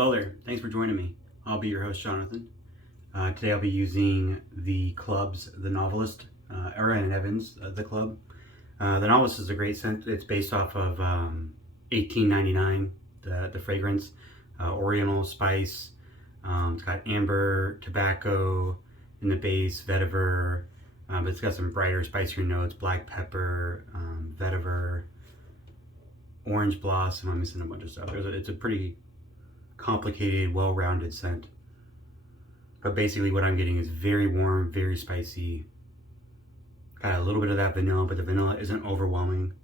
Hello there, thanks for joining me. I'll be your host, Jonathan. Today I'll be using the Club's The Novelist, Aaron Evans, the Club. The Novelist is a great scent. It's based off of 1899, the fragrance, Oriental spice. It's got amber, tobacco in the base, vetiver, but it's got some brighter, spicier notes, black pepper, vetiver, orange blossom. I'm missing a bunch of stuff. It's a pretty complicated, well-rounded scent. But basically what I'm getting is very warm, very spicy. Got a little bit of that vanilla, but the vanilla isn't overwhelming.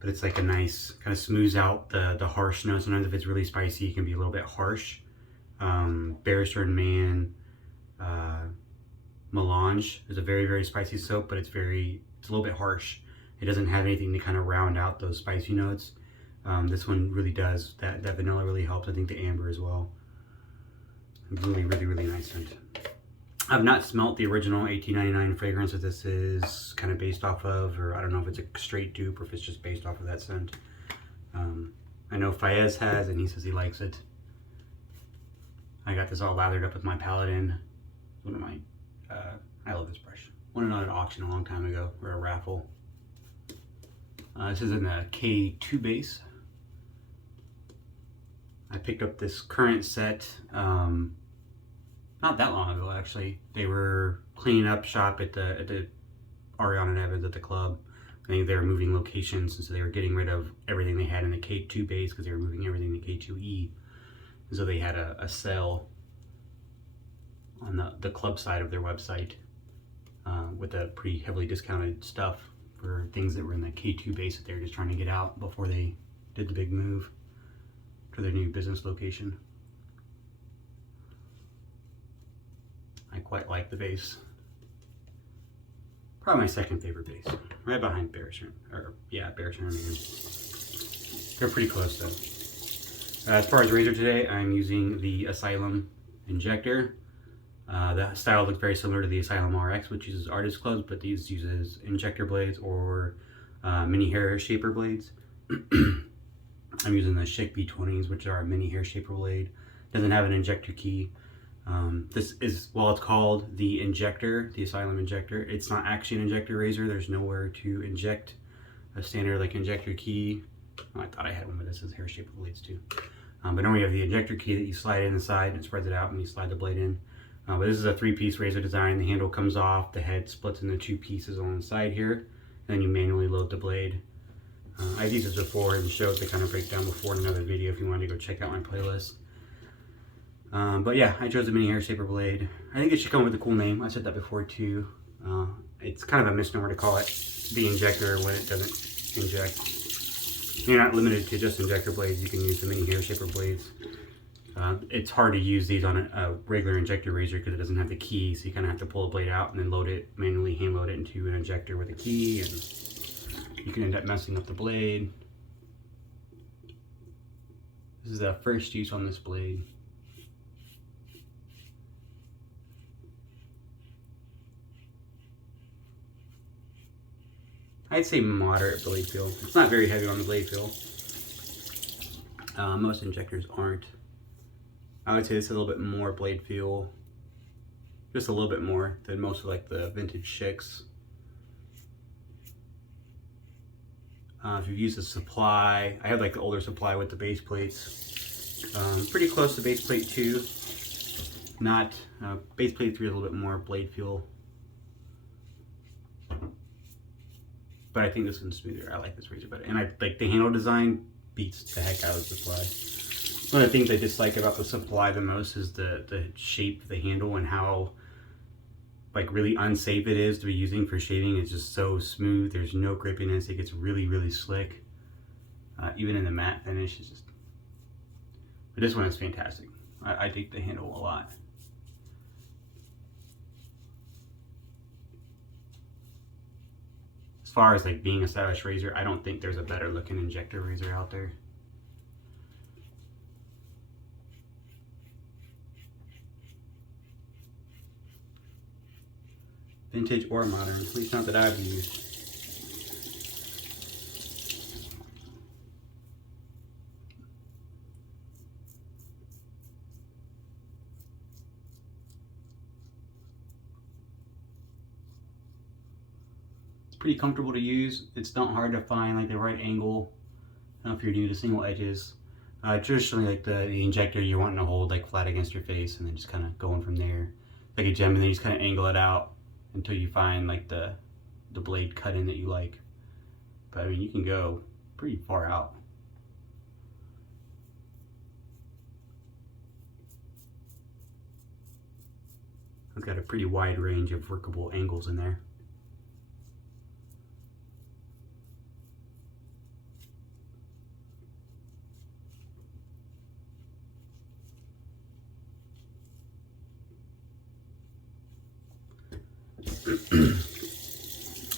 But it's like a nice, kind of smooths out the harsh notes. Sometimes if it's really spicy, it can be a little bit harsh. Barrister and Man, Melange is a very, very spicy soap, but it's a little bit harsh. It doesn't have anything to kind of round out those spicy notes. This one really does. That vanilla really helps. I think the amber as well. Really, really, really nice scent. I've not smelt the original 1899 fragrance that this is kind of based off of, or I don't know if it's a straight dupe or if it's just based off of that scent. I know Fayez has, and he says he likes it. I got this all lathered up with my Paladin. One of my, I love this brush. Won it on an auction a long time ago, or a raffle. This is in the K2 base. I picked up this current set not that long ago, actually. They were cleaning up shop at the Ariana and Evans at the Club. I think they were moving locations, and so they were getting rid of everything they had in the K2 base because they were moving everything to K2E. And so they had a sale on the Club side of their website with a pretty heavily discounted stuff for things that were in the K2 base that they were just trying to get out before they did the big move to their new business location. I quite like the base. Probably my second favorite base, right behind Barrister and Man. They're pretty close though. As far as razor today, I'm using the Asylum Injector. The style looks very similar to the Asylum RX, which uses artist clubs, but these uses injector blades or mini hair shaper blades. I'm using the Schick B20s, which are a mini hair shaper blade. Doesn't have an injector key. This is, well, it's called the Injector, the Asylum Injector. It's not actually an injector razor. There's nowhere to inject a standard like injector key. Oh, I thought I had one, but this is hair shaper blades too. But normally you have the injector key that you slide in the side and it spreads it out and you slide the blade in. But this is a 3-piece razor design. The handle comes off, the head splits into 2 pieces on the side here, and then you manually load the blade. I've used this before and showed the kind of breakdown before in another video if you wanted to go check out my playlist. But yeah, I chose a mini hair shaper blade. I think it should come with a cool name. I said that before too. It's kind of a misnomer to call it the Injector when it doesn't inject. You're not limited to just injector blades. You can use the mini hair shaper blades. It's hard to use these on a regular injector razor because it doesn't have the key, so you kind of have to pull the blade out and then load it, manually hand load it into an injector with a key, and you can end up messing up the blade. This is the first use on this blade. I'd say moderate blade feel. It's not very heavy on the blade feel. Most injectors aren't. I would say this is a little bit more blade feel, just a little bit more than most of like the vintage Schicks. If you've used the supply, I have like the older supply with the base plates. Pretty close to base plate 2. Not, base plate 3 is a little bit more blade feel. But I think this one's smoother. I like this razor better. And I like the handle design beats the heck out of the supply. One of the things I dislike about the supply the most is the shape of the handle and how like really unsafe it is to be using for shaving. It's just so smooth. There's no grippiness. It gets really, really slick. Even in the matte finish, it's just. But this one is fantastic. I dig the handle a lot. As far as like being a stylish razor, I don't think there's a better looking injector razor out there. Vintage or modern, at least not that I've used. pretty comfortable to use. It's not hard to find like the right angle. I don't know if you're new to single edges. Traditionally, like the injector, you're wanting to hold like flat against your face and then just kind of going from there, like a gem, and then you just kind of angle it out until you find like the blade cut in that you like. But I mean, you can go pretty far out. It's got a pretty wide range of workable angles in there.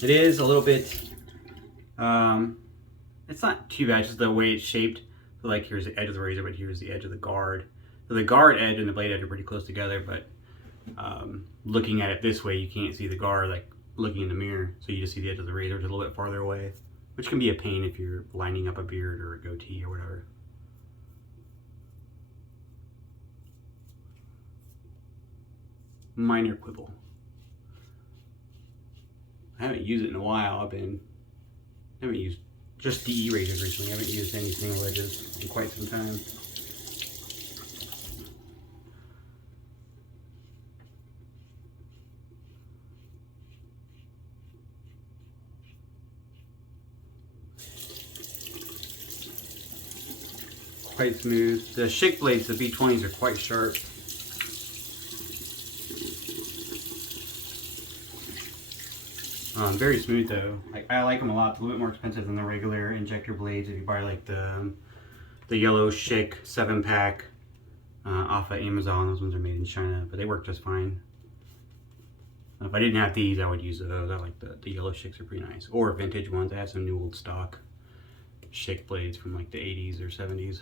It is a little bit, it's not too bad, just the way it's shaped. So like here's the edge of the razor, but here's the edge of the guard. So the guard edge and the blade edge are pretty close together, but looking at it this way, you can't see the guard like looking in the mirror. So you just see the edge of the razor just a little bit farther away, which can be a pain if you're lining up a beard or a goatee or whatever. Minor quibble. I haven't used it in a while. I haven't used just DE razors recently. I haven't used any single edges in quite some time. Quite smooth. The Schick blades, the B20s, are quite sharp. Very smooth though. I like them a lot. It's a little bit more expensive than the regular injector blades. If you buy like the yellow Schick 7-pack off of Amazon, those ones are made in China, but they work just fine. If I didn't have these, I would use those. I like the yellow Schicks are pretty nice. Or vintage ones. I have some new old stock Schick blades from like the 80s or 70s.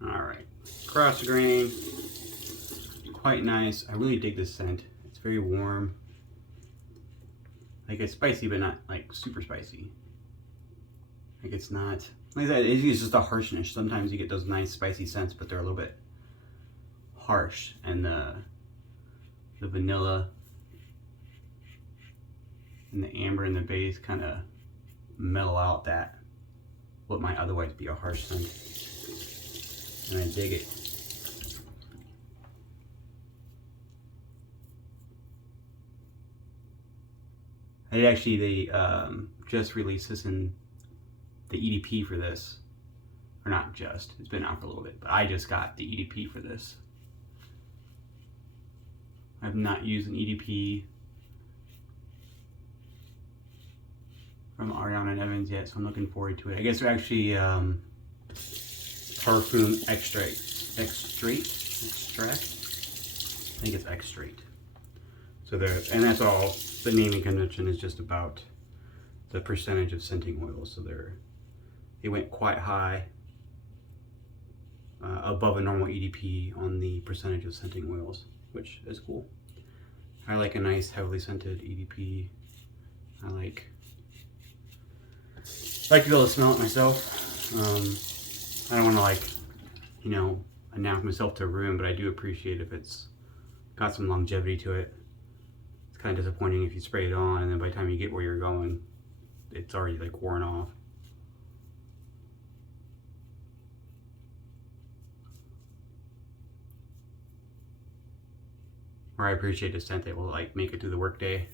Alright, across the grain, quite nice. I really dig this scent. It's very warm. Like, it's spicy, but not like super spicy. Like, it's not, like that, it's just a harshness. Sometimes you get those nice spicy scents, but they're a little bit harsh. And the vanilla and the amber and the base kind of mellow out that, what might otherwise be a harsh scent. And I dig it. They just released this in the EDP for this. Or not just, it's been out for a little bit, but I just got the EDP for this. I've not used an EDP from Ariana and Evans yet, so I'm looking forward to it. I guess they're actually parfum extract. I think it's extract. So there, and that's all. The naming convention is just about the percentage of scenting oil. So they went quite high, above a normal EDP on the percentage of scenting oils, which is cool. I like a nice heavily scented EDP. I like to be able to smell it myself. I don't want to, like, you know, announce myself to a room, but I do appreciate if it's got some longevity to it. It's kind of disappointing if you spray it on and then by the time you get where you're going, it's already like worn off. Or I appreciate the scent that will like make it through the workday.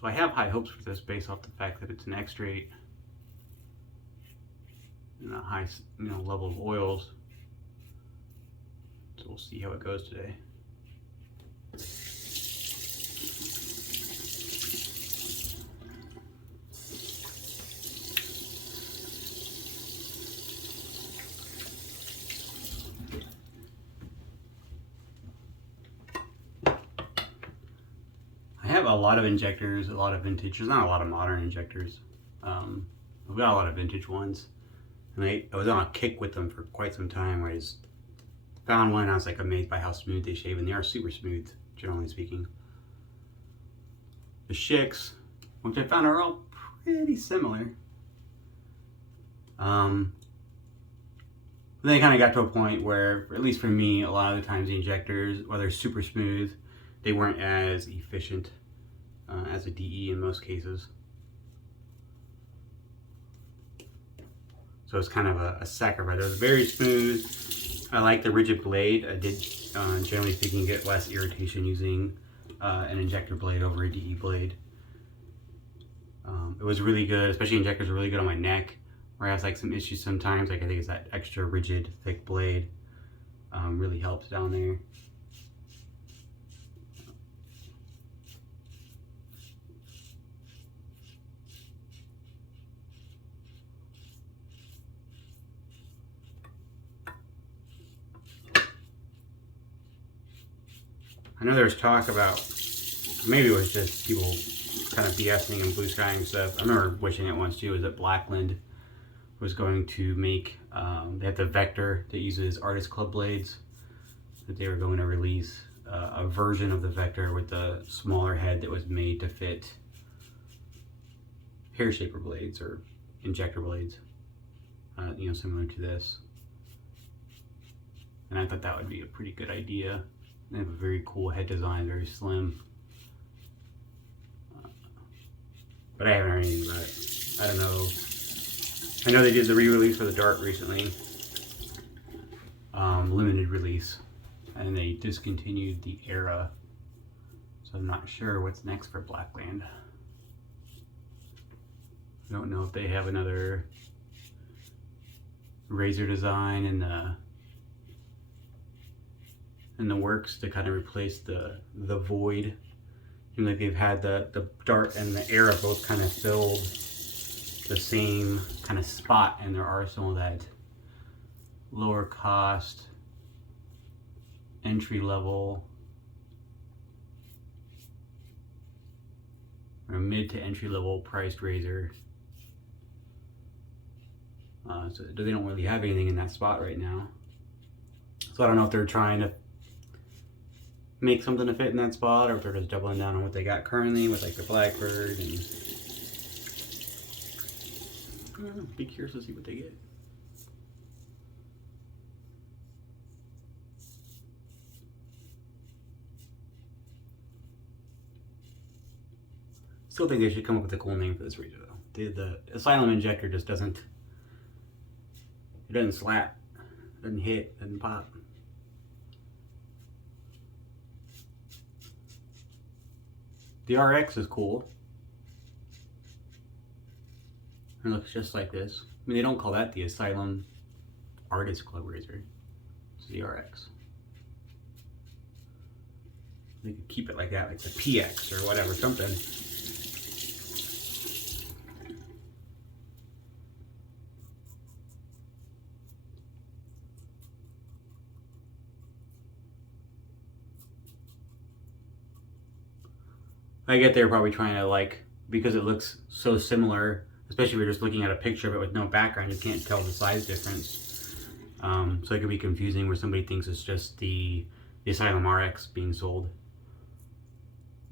So I have high hopes for this based off the fact that it's an extract and a high, you know, level of oils. So we'll see how it goes today. I have a lot of injectors, a lot of vintage. There's not a lot of modern injectors. I've got a lot of vintage ones. And I was on a kick with them for quite some time where I just found one and I was like amazed by how smooth they shave, and they are super smooth, generally speaking. The Schicks, which I found are all pretty similar. Then they kind of got to a point where, at least for me, a lot of the times the injectors, while they're super smooth, they weren't as efficient as a DE in most cases. So it's kind of a sacrifice. It was very smooth. I like the rigid blade. I did, generally speaking, get less irritation using an injector blade over a DE blade. It was really good, especially injectors are really good on my neck, where I have like some issues sometimes. Like I think it's that extra rigid, thick blade really helps down there. I know there's talk about, maybe it was just people kind of BSing and blue skying stuff. I remember wishing it once too, is that Blackland was going to make, they have the Vector that uses Artist Club blades, that they were going to release a version of the Vector with the smaller head that was made to fit hair shaper blades or injector blades, you know, similar to this. And I thought that would be a pretty good idea. They have a very cool head design, very slim. But I haven't heard anything about it. I don't know. I know they did the re-release for the Dart recently. Limited release. And they discontinued the Era. So I'm not sure what's next for Blackland. I don't know if they have another razor design in the works to kind of replace the Void. Seems like they've had the Dart and the Era both kind of filled the same kind of spot in their arsenal, that lower cost, entry level, or mid to entry level priced razor. So they don't really have anything in that spot right now. So I don't know if they're trying to make something to fit in that spot, or if they're just doubling down on what they got currently with like the Blackbird. And be curious to see what they get. Still think they should come up with a cool name for this razor though. The Asylum Injector just doesn't, it doesn't slap, doesn't hit, doesn't pop. The RX is cool. It looks just like this. I mean, they don't call that the Asylum Artist Club razor. It's the RX. They could keep it like that, like the PX or whatever, something. I get they're probably trying to, like, because it looks so similar, especially if you're just looking at a picture of it with no background, you can't tell the size difference. So it could be confusing where somebody thinks it's just the Asylum RX being sold.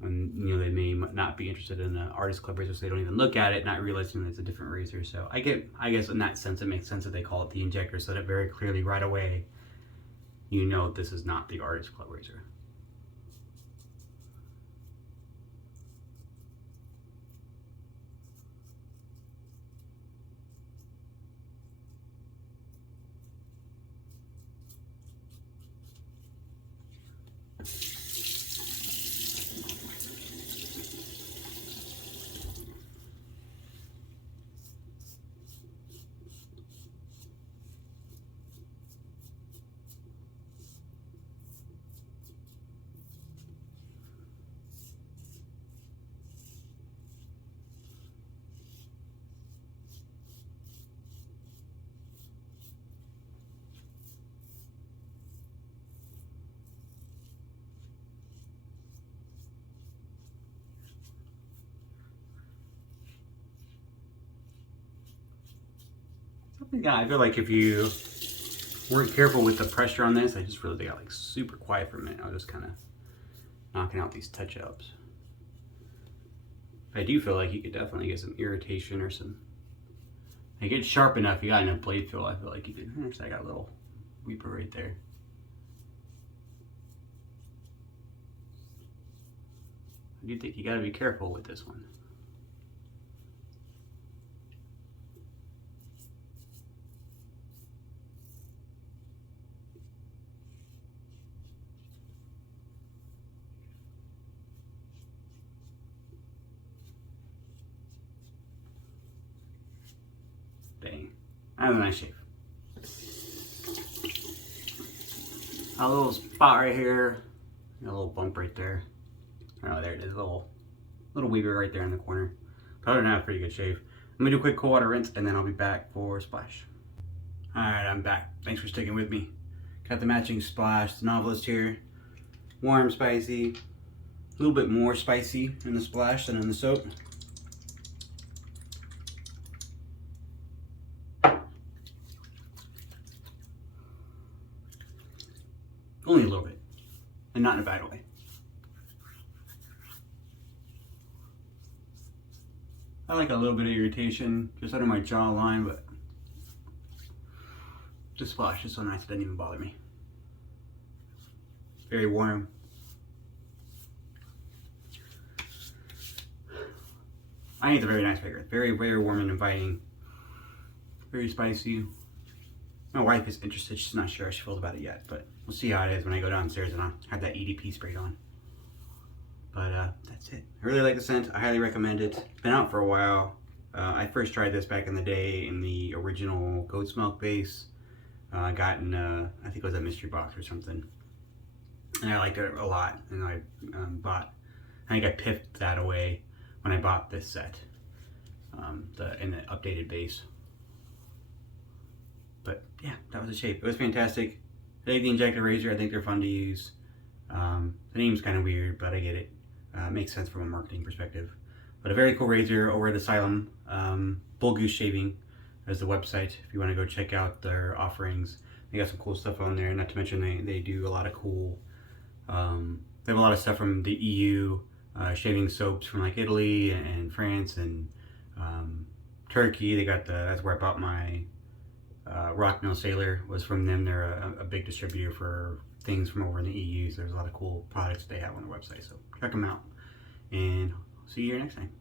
And, you know, they may not be interested in the Artist Club razor, so they don't even look at it, not realizing that it's a different razor. So I guess in that sense, it makes sense that they call it the Injector, so that very clearly right away, you know this is not the Artist Club razor. Yeah, I feel like if you weren't careful with the pressure on this, I just really got like super quiet for a minute. I was just kind of knocking out these touch-ups. I do feel like you could definitely get some irritation or some, like it's sharp enough, you got enough blade feel, I feel like you could, actually I got a little weeper right there. I do think you gotta be careful with this one. Dang, that was a nice shave. A little spot right here, a little bump right there. Oh, there it is, a little weaver right there in the corner. But other than that, pretty good shave. I'm gonna do a quick cold water rinse and then I'll be back for splash. Alright, I'm back. Thanks for sticking with me. Got the matching splash, the Novelist here. Warm, spicy. A little bit more spicy in the splash than in the soap. Only a little bit, and not in a bad way. I like a little bit of irritation just under my jawline, but the splash is so nice it doesn't even bother me. Very warm. I think it's a very nice fragrance. Very, very warm and inviting. Very spicy. My wife is interested. She's not sure how she feels about it yet, but we'll see how it is when I go downstairs and I'll have that EDP sprayed on. But that's it. I really like the scent. I highly recommend it. It's been out for a while. I first tried this back in the day in the original goat's milk base. I got in, I think it was a mystery box or something. And I liked it a lot. And I I think I piffed that away when I bought this set. In the updated base. But yeah, that was a shape. It was fantastic. I like the injector razor. I think they're fun to use. The name's kind of weird, but I get it. Makes sense from a marketing perspective. But a very cool razor over at Asylum. Bull Goose Shaving is the website if you want to go check out their offerings. They got some cool stuff on there. Not to mention they do a lot of cool. They have a lot of stuff from the EU, shaving soaps from like Italy and France and Turkey. They got that's where I bought my Rock Mill Sailor, was from them. They're a big distributor for things from over in the EU. So there's a lot of cool products they have on their website. So check them out and see you here next time.